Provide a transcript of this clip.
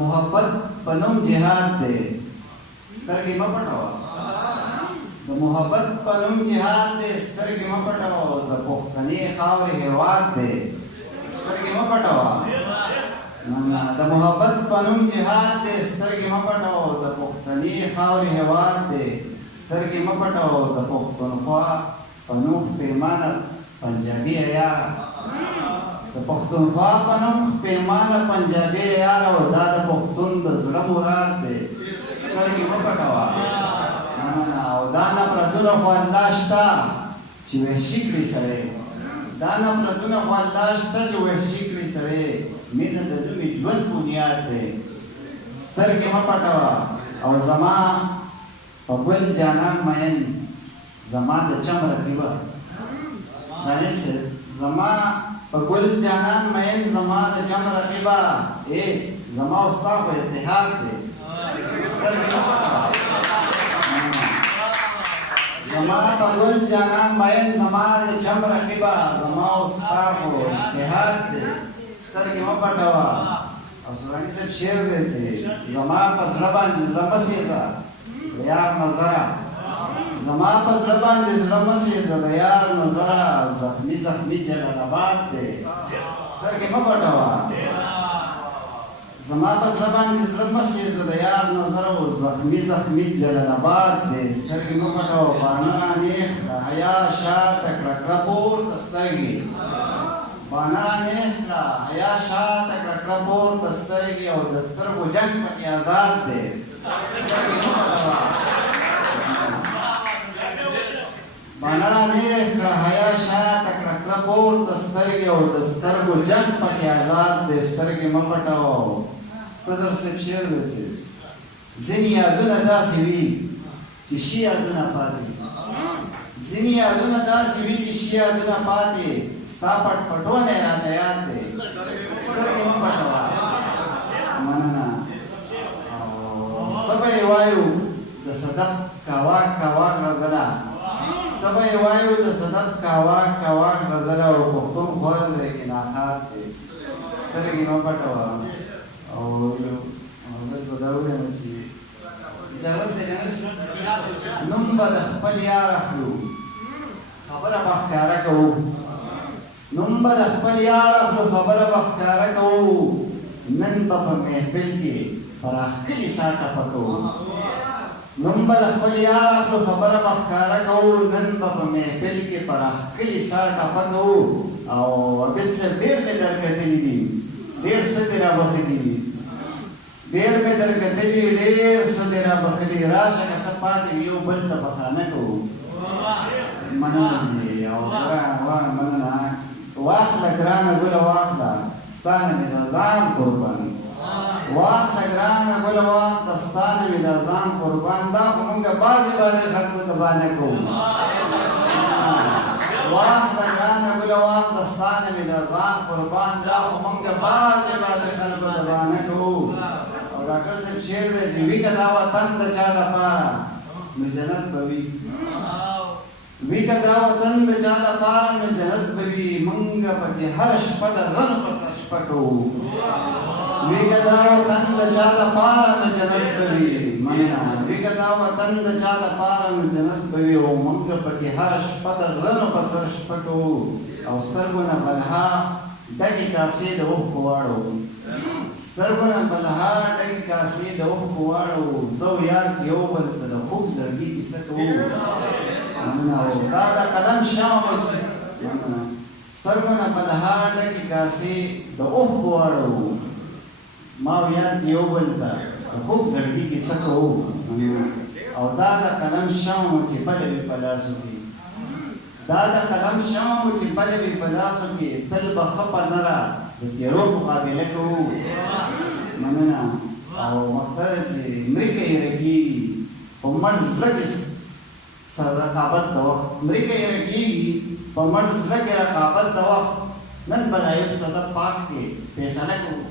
محبت پنوم جهاد دی سترګې مه پټوه د محبت پنوم جهاد دی سترګې مه پټوه د پښتنې خاورې هېواد دی سترګې مه پټوه د محبت پنوم جهاد دی سترګې مه پټوه د پښتنې خاورې هېواد دی سترګې مه پټوه د پښتونخوا په نوم پیمانه پنجابي عیاره د پښتونخوا په نوم پیمانه پنجابي عیاره او دا د پښتون د زړه مراد دی سترګې مه پټوه او دا نفرتونه خو الله شته چې وحشي کړي سړی دا نفرتونه خو الله شته چې وحشي کړي سړی مینه د دوی ژوند بنیاد دی سترګې مه پټوه او زما په ګل جانان مین زما د چم رقیبه دانش زما په ګل جانان مین زما د چم رقیبه زما او ستا خو اتحاد دی سترګې مه پټوه زما په ګل جانان مین زما د چم رقیبه زما او ستا خو اتحاد دی سترګې مه پټوه او سوراني صاحب شعر دی چې زما په زړه باندې زړه مه سېځه د یار نظره زما په زړه باندې زړه مه سېځه د یار نظره زخمي زخمي جلال آباد دی سترګې مه پټوه زما په زړه باندې زړه مه سېځه د یار نظره او زخمي زخمي جلال آباد دی سترګې مه پټوه باڼه رانیغ کړه حیا شاته کړه کړه پورته سترګې باڼه رانیغ کړه حیا شاته کړه کړه پورته سترګې او د سترګو جنګ پکې آزاد دی سترګې مه پټوه باڼه رانیغ کړه حیا شاته کړه کړه پورته سترګې او د سترګو جنګ پکې آزاد دی سترګې مه پټوه صدر صاحب شعر دی چې ځینې یادونه داسې وي چې ښې یادونه پاتې ځینې یادونه داسې وي چې ښې یادونه پاتې ستا پټ پټونه یې راته یاد دی سترګې مه پټوه مننه څه به یې وایو د صدق کاوا کاوا غزله څه به یې وایو د صدق کاوا کاوا غزله او پښتون خوړ دی کې ناخاب دی سترګې مه پټوه او زه به دا ووایم چې اجازه دی نوم به د خپل یار اخلو خبره به ښکاره کوو نوم به د خپل یار اخلو خبره به ښکاره کوو نن به په محفل کې پراخکلي سا ټپه کوو نوم به د خپل یار اخلو خبره به ښکاره کوو نن به په محفل کې پراخکلي سا ټپه کوو او عبید صاحب ډېر مې درکتلي دي ډېر څه دې رابخلي دي ډېر مې درکتلي ډېر څه دې رابخلي راشه که څه پاتې وي یو بل ته بخانه کوو مننه دي او مننه واخله ګرانه ګله واخله ستا نه مې د ځان قربان واخله ګرانه ګله واخله ستا نه مې د ځان قربان دا خو مونږ بعضې خلکو ته بانه کوو واخله ګرانه ګله واخله ستا نه مې د ځان قربان دا خو مونږ بعضې خلکو ته بانه کوو او ډاکټر صاحب شعر دی چې وي که دا وطن د چا لپاره نو جنت به وي وی که دا وطن د چا لپاره نو جنت به وي مونږ پکې هره شپه د غنو په سر شپه کوو وی که دا وطن د چا لپاره نو جنت به وي مننه وی که دا وطن د چا لپاره نو جنت به وي او مونږ پکې هره شپه د غنو په سر شپه کوو او سترګو نه بلها ډکې کاسې د اوښکو واړو سترګو نه بلها ډکې کاسې د اوښکو واړو زه او یار چې یو بل ته د خوږ زړګي کیسه کوو دا د قلم شمع سترګو نه بلها ډکې کاسې د اوښکو واړو ما او یار چې یو بل ته د خوږ زړګي کیسه کوو او دا د قلم شمع چې بله وي په لاسو کې دا د قلم شمع چې بله وي په لاسو کې تل به ښه په نره د تیرو مقابله کوو مننه او مقصد چې مرګه یې رکېږي په مړ زړه کې رقابت د وخت مرګه یې رکېږي په مړ زړه کې رقابت د وخت نن به نایب صدر پاک کې فیصله کوو